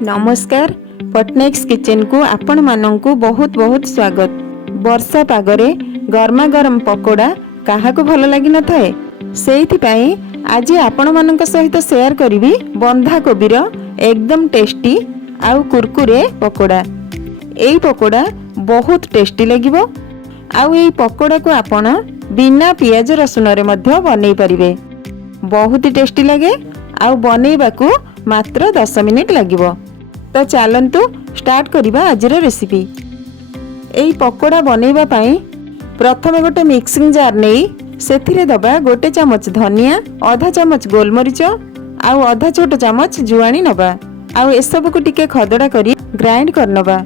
नमस्कार पटनायक्स किचन को आपण मानंकु बहुत बहुत स्वागत। वर्षा पागरे गर्मा गरम पकोड़ा काहा को भल लगी न थाए। सेहिथि पई आज आपण मानंक सहित शेयर करिवि बंधा कोबीर एकदम टेस्टी आउ कुरकुरे पकोड़ा। एई पकोड़ा बहुत टेस्टी लागिवो। आउ एई पकोड़ा को आपण बिना पियाज रसुन रे मध्य बनै परिबे। बहुत ही टेस्टी लगे आउ बनैबाकू मात्र 10 मिनिट लागिवो। तो चलतु स्टार्ट करिबा आजिर रेसिपी। एई पकोड़ा बनैबा पई प्रथमे गोटे मिक्सिंग जार नेई सेथिरे दबा गोटे चमच धनिया, आधा चमच गोलमरीच आउ आधा छोट चमच जुआनी नबा। आउ एसबु को टिके खदड़ा करी ग्राइंड करनबा।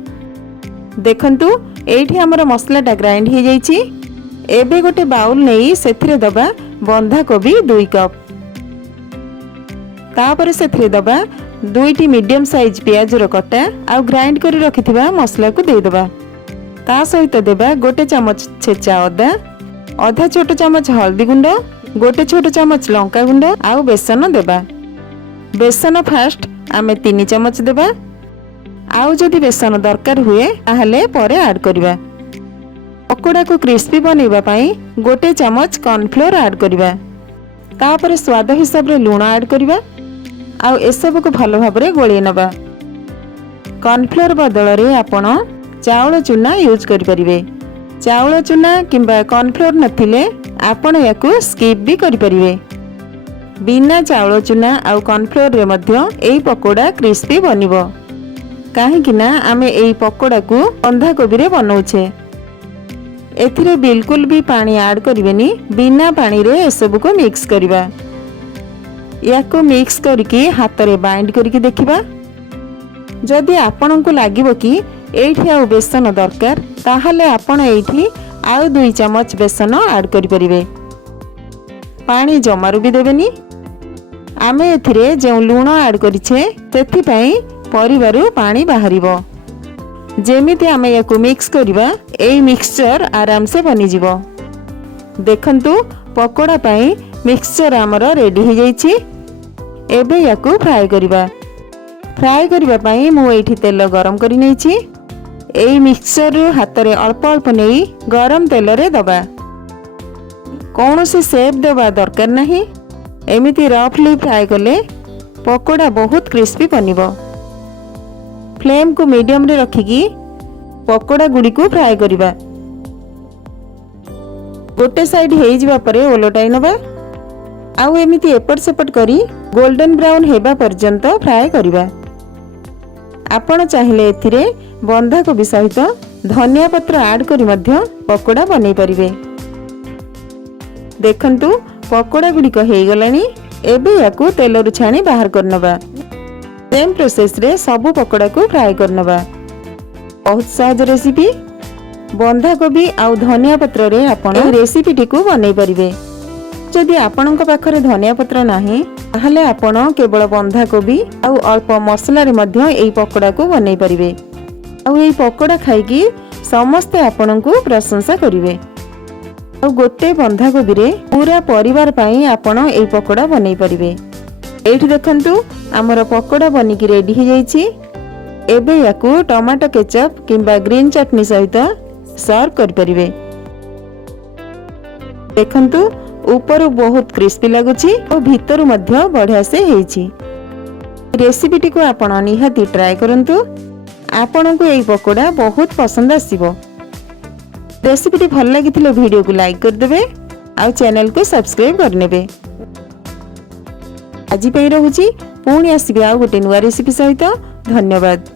देखंतु एठी हमर मसलाटा ग्राइंड हो जाइछि। एबे गोटे बाउल नेई सेथिरे दबा बंधा कोबी 2 कप। तापर सेथिरे दबा 2टी मीडियम साइज पियाज रो कटा आउ ग्राइंड करी रखिथिबा मसला को दे दबा। ता सहित देबा गोटे चमच छेचा अदा, आधा छोट चमच हल्दी गुंड, गोटे छोट चमच लंका गुंड आउ बेसन देबा। बेसन फास्ट आमे 3 चमच देबा। आउ जदि बेसन दरकार हुए ताहले परे ऐड करबा। पकोड़ा को क्रिस्पी बनैबा पई गोटे चमच कॉर्नफ्लोर ऐड करबा। तापर स्वाद हिसाब रे लूण ऐड करबा। आउ एसबु को भल भाबरे गोळी नबा। कॉर्नफ्लोर बदल रे आपण चाउल चूना यूज करि परिबे। चाउल चूना किंबा कॉर्नफ्लोर नथिले आपण याकू स्किप भी करि परिबे। बिना चाउल चूना आउ कॉर्नफ्लोर रे मध्य एई पकोड़ा क्रिस्पी बनिबो। काहे कि ना आमे एई पकोड़ा को बंधा कोबी रे बनौछे। एथिरे बिल्कुल भी पानी ऐड करिवेनी। बिना पानी रे एसबु को मिक्स करिबा। याको मिक्स करके हाथ रे बाइंड करके देखिबा। जदि आपन को लागिबो कि एठी आउ बेसन दरकार ताहले आपण एठी आउ 2 चमच बेसन ऐड करि परिबे। पानी जमारु भी देबेनी। आमे एथिरे जे लूण ऐड करिछे तेथि पई परिवारु पानी बाहरिबो। जेमिति आमे याको मिक्स करिबा एई मिक्सचर आराम से बनि जिवो। देखंतु पकोड़ा पई मिक्सचर हमर रेडी हो जाइछि। एबे याकू फ्राई करिबा। फ्राई करिबा पई मु एठी तेल गरम करि नैछि। एई मिक्सचर हाथ रे अल्प अल्प नेई गरम तेल रे दबा। कोनोसी शेप देबा दरकार नाही। एमिति रफली फ्राई कले पकोड़ा बहुत क्रिस्पी बनिबो। फ्लेम को मीडियम रे रखिकी पकोड़ा गुडी को फ्राई करिबा। गोटे साइड हेइ जिबा परे ओलटाई नबा। आउ एमिति एपट सेपट करी गोल्डन ब्राउन हेबा पर्यंत फ्राई करिबा। आपण चाहिले एथिरे बंधा कोबी सहित धनिया पत्र ऐड करी मध्य पकोड़ा बनै परिबे। देखंतु पकोड़ा गुडी को हेइ गलानी। एबे याकू तेलरु छाणी बाहर करनबा। सेम प्रोसेस रे सब पकोड़ा को फ्राई करनबा। बहुत सहज रेसिपी। बंधा कोबी आउ धनिया पत्र रे आपण रेसिपी टिकु बनै परिबे। जदि आपणक पाखरे धनिया पत्र नाही ताहले आपण केवल बंधा कोबी आउ अल्प मसला रे मध्य एई पकोड़ा को बनै परिबे। आउ एई पकोड़ा खाइकी समस्त आपणको प्रशंसा करिवे। आउ गोटे बंधा कोबी रे पूरा परिवार पई आपण एई पकोड़ा बनै परिबे। एठी देखंतु हमर पकोड़ा बनिकी रेडी हो जाइछि। एबे याकू टमाटो केचप किंबा ग्रीन चटनी सहित सर्व कर परिबे। देखंतु ऊपर बहुत क्रिस्पी लगुछि और भीतर मध्य बढ़िया से हेछि। रेसिपी को आपण निहाती ट्राई करंतु। आपण को एई पकोड़ा बहुत पसंद आसीबो। रेसिपी भल लागिथिले वीडियो को लाइक कर देबे आ चैनल को सब्सक्राइब कर नेबे। आज पई रहूछि पुणी आसीबे आ गोटे नुवा रेसिपी सहित। धन्यवाद।